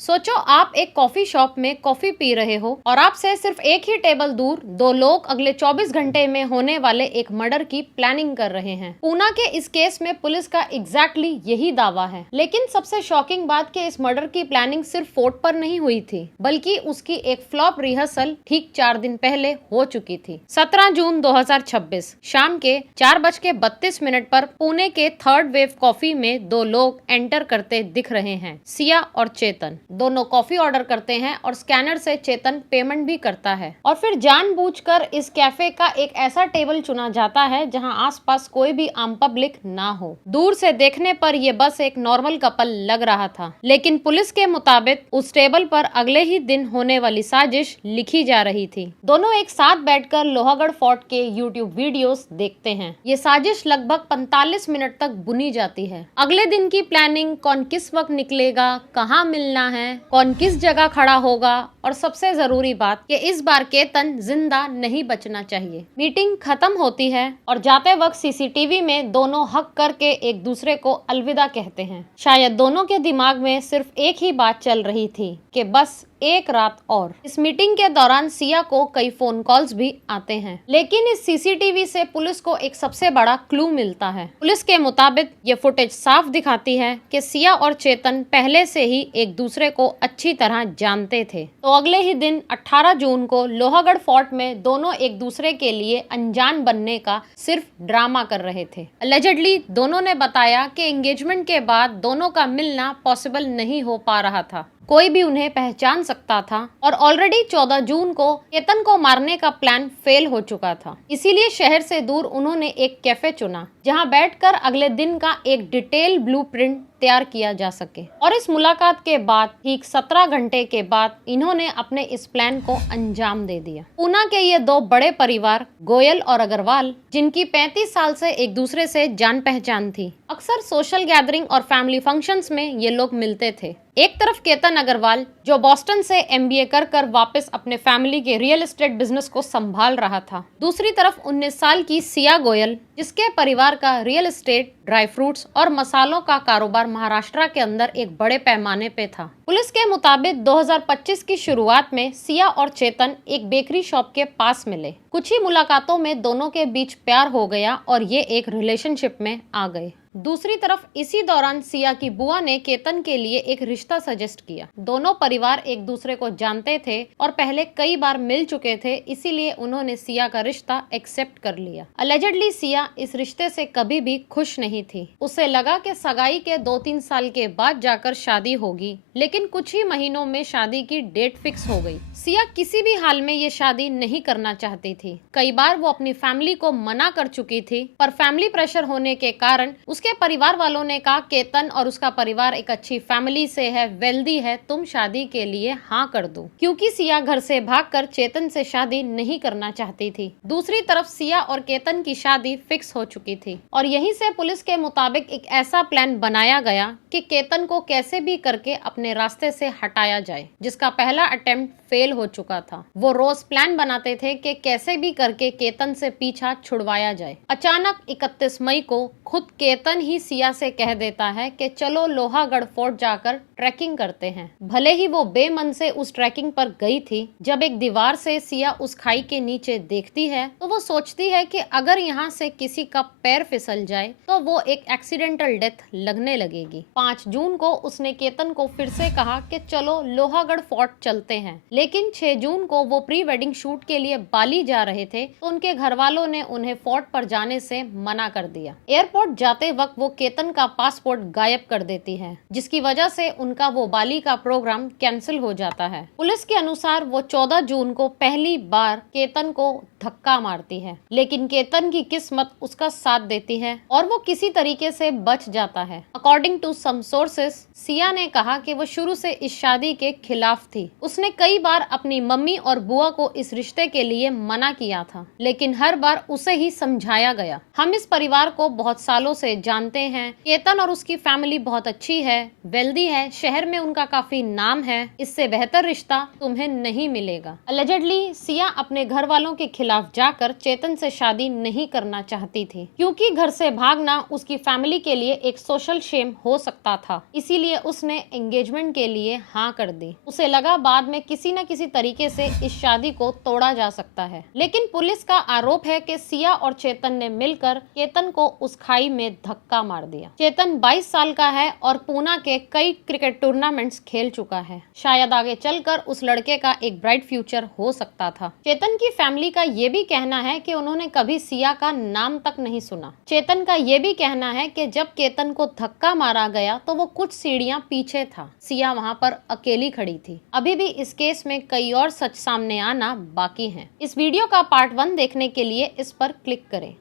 सोचो आप एक कॉफी शॉप में कॉफी पी रहे हो और आपसे सिर्फ एक ही टेबल दूर दो लोग अगले 24 घंटे में होने वाले एक मर्डर की प्लानिंग कर रहे हैं। पूना के इस केस में पुलिस का एग्जैक्टली यही दावा है। लेकिन सबसे शॉकिंग बात कि इस मर्डर की प्लानिंग सिर्फ फोर्ट पर नहीं हुई थी, बल्कि उसकी एक फ्लॉप रिहर्सल ठीक 4 दिन पहले हो चुकी थी। 17 जून 2026 शाम के 4:32 पर पुणे के थर्ड वेव कॉफी में दो लोग एंटर करते दिख रहे हैं, सिया और चेतन। दोनों कॉफी ऑर्डर करते हैं और स्कैनर से चेतन पेमेंट भी करता है और फिर जानबूझकर इस कैफे का एक ऐसा टेबल चुना जाता है जहां आसपास कोई भी आम पब्लिक ना हो। दूर से देखने पर यह बस एक नॉर्मल कपल लग रहा था, लेकिन पुलिस के मुताबिक उस टेबल पर अगले ही दिन होने वाली साजिश लिखी जा रही थी। दोनों एक साथ बैठकर लोहागढ़ फोर्ट के यूट्यूब वीडियोस देखते हैं। ये साजिश लगभग 45 मिनट तक बुनी जाती है। अगले दिन की प्लानिंग, कौन किस वक्त निकलेगा, कहाँ मिलना है, कौन किस जगह खड़ा होगा और सबसे जरूरी बात कि इस बार केतन जिंदा नहीं बचना चाहिए। मीटिंग खत्म होती है और जाते वक्त सीसीटीवी में दोनों हक करके एक दूसरे को अलविदा कहते हैं। शायद दोनों के दिमाग में सिर्फ एक ही बात चल रही थी कि बस एक रात और। इस मीटिंग के दौरान सिया को कई फोन कॉल्स भी आते हैं, लेकिन इस सीसीटीवी से पुलिस को एक सबसे बड़ा क्लू मिलता है। पुलिस के मुताबिक ये फुटेज साफ दिखाती है कि सिया और चेतन पहले से ही एक दूसरे को अच्छी तरह जानते थे। तो अगले ही दिन 18 जून को लोहागढ़ फोर्ट में दोनों एक दूसरे के लिए अनजान बनने का सिर्फ ड्रामा कर रहे थे। अलेजेडली दोनों ने बताया कि एंगेजमेंट के बाद दोनों का मिलना पॉसिबल नहीं हो पा रहा था, कोई भी उन्हें पहचान सकता था और ऑलरेडी 14 जून को केतन को मारने का प्लान फेल हो चुका था। इसीलिए शहर से दूर उन्होंने एक कैफे चुना जहां बैठकर अगले दिन का एक डिटेल ब्लूप्रिंट तैयार किया जा सके। और इस मुलाकात के बाद ठीक 17 घंटे के बाद इन्होंने अपने इस प्लान को अंजाम दे दिया। पूना के ये दो बड़े परिवार गोयल और अग्रवाल, जिनकी 35 साल से एक दूसरे से जान पहचान थी, अक्सर सोशल गैदरिंग और फैमिली फंक्शंस में ये लोग मिलते थे। एक तरफ केतन अग्रवाल, जो बॉस्टन से एमबीए कर वापस अपने फैमिली के रियल एस्टेट बिजनेस को संभाल रहा था। दूसरी तरफ 19 साल की सिया गोयल, जिसके परिवार का रियल एस्टेट, ड्राई फ्रूट्स और मसालों का कारोबार महाराष्ट्र के अंदर एक बड़े पैमाने पे था। पुलिस के मुताबिक 2025 की शुरुआत में सिया और चेतन एक बेकरी शॉप के पास मिले। कुछ ही मुलाकातों में दोनों के बीच प्यार हो गया और ये एक रिलेशनशिप में आ गए। दूसरी तरफ इसी दौरान सिया की बुआ ने केतन के लिए एक रिश्ता सजेस्ट किया। दोनों परिवार एक दूसरे को जानते थे और पहले कई बार मिल चुके थे, इसीलिए उन्होंने सिया का रिश्ता एक्सेप्ट कर लिया। अलेजेडली सिया इस रिश्ते से कभी भी खुश नहीं थी। उसे लगा कि सगाई के 2-3 साल के बाद जाकर शादी होगी, लेकिन कुछ ही महीनों में शादी की डेट फिक्स हो गई। सिया किसी भी हाल में ये शादी नहीं करना चाहती थी। कई बार वो अपनी फैमिली को मना कर चुकी थी, पर फैमिली प्रेशर होने के कारण उसके परिवार वालों ने कहा केतन और उसका परिवार एक अच्छी फैमिली से है, वेल्दी है, तुम शादी के लिए हाँ कर दो। क्योंकि सिया घर से भागकर चेतन से शादी नहीं करना चाहती थी। दूसरी तरफ सिया और केतन की शादी फिक्स हो चुकी थी और यहीं से पुलिस के मुताबिक एक ऐसा प्लान बनाया गया कि केतन को कैसे भी करके अपने रास्ते से हटाया जाए, जिसका पहला अटेम्प्ट फेल हो चुका था। वो रोज प्लान बनाते थे कि कैसे भी करके केतन से पीछा छुड़वाया जाए। अचानक 31 मई को खुद केतन ही सिया से कह देता है कि चलो लोहागढ़ फोर्ट जाकर ट्रैकिंग करते हैं। भले ही वो बेमन से उस ट्रैकिंग पर गई थी, जब एक दीवार से सिया उस खाई के नीचे देखती है तो वो सोचती है कि अगर यहाँ से किसी का पैर फिसल जाए तो वो एक एक्सीडेंटल डेथ लगने लगेगी। 5 जून को उसने केतन को फिर से कहा कि चलो लोहागढ़ फोर्ट चलते हैं, लेकिन 6 जून को वो प्री वेडिंग शूट के लिए बाली जा रहे थे तो उनके घर वालों ने उन्हें फोर्ट पर जाने से मना कर दिया। एयरपोर्ट जाते वक्त वो केतन का पासपोर्ट गायब कर देती है, जिसकी वजह से उनका वो बाली का प्रोग्राम कैंसिल हो जाता है। पुलिस के अनुसार वो 14 जून को पहली बार केतन को धक्का मारती है, लेकिन केतन की किस्मत उसका साथ देती है और वो किसी तरीके से बच जाता है। According to some sources, CIA ने कहा कि वो शुरू से इस शादी के खिलाफ थी। उसने कई बार अपनी मम्मी और बुआ को इस रिश्ते के लिए मना किया था, लेकिन हर बार उसे ही समझाया गया। हम इस परिवार को बहुत सालों से जानते हैं। केतन और उसकी फैमिली बहुत अच्छी है, वेल्दी है, शहर में उनका काफी नाम है, इससे बेहतर रिश्ता तुम्हें नहीं मिलेगा। अलेजेडली सिया अपने घर वालों के खिलाफ जाकर चेतन से शादी नहीं करना चाहती थी, क्योंकि घर से भागना उसकी फैमिली के लिए एक सोशल शेम हो सकता था। इसीलिए उसने एंगेजमेंट के लिए हाँ कर दी। उसे लगा बाद में किसी न किसी तरीके से इस शादी को तोड़ा जा सकता है, लेकिन पुलिस का आरोप है कि सिया और चेतन ने मिलकर चेतन को उस खाई में धक्का मार दिया। चेतन 22 साल का है और पूना के कई क्रिकेट टूर्नामेंट्स खेल चुका है। शायद आगे चलकर उस लड़के का एक ब्राइट फ्यूचर हो सकता था। चेतन की फैमिली का ये भी कहना है कि उन्होंने कभी सिया का नाम तक नहीं सुना। चेतन का ये भी कहना है कि जब चेतन को धक्का मारा गया तो वो कुछ सीढ़ियां पीछे था। सिया वहां पर अकेली खड़ी थी। अभी भी इस केस में कई और सच सामने आना बाकी है। इस वीडियो का पार्ट 1 देखने के लिए इस पर क्लिक करें।